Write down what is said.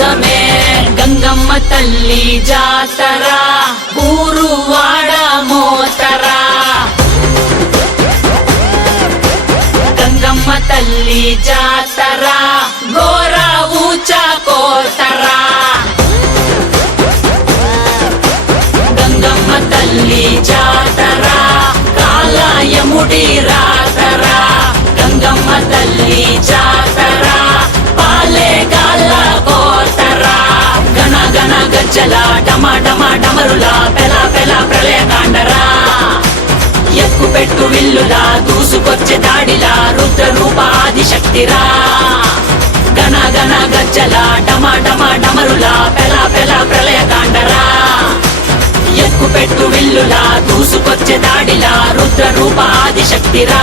కోసమే గంగమ్మ తల్లి జాతర ఊరువాడ మోతరా గంగమ్మ తల్లి జాతర గోర ఊచా కోతరా గంగమ్మ తల్లి జాతర కాలయముడి రాతరా గంగమ్మ తల్లి జాతర పాలేగాల కోతరా గణ గణ గజ్జల డమ డమ డమరుల పెల పెల ప్రళయకాండరా ఎక్కు పెట్టు విల్లులా దూసుకొచ్చే దాడిలా రుద్ర రూప ఆదిశక్తిరా గణ గణ గజ్జల డమ డమ డమరుల పెల పెల ప్రళయకాండరా ఎక్కు పెట్టు విల్లులా దూసుకొచ్చే దాడిలా రుద్ర రూప ఆదిశక్తిరా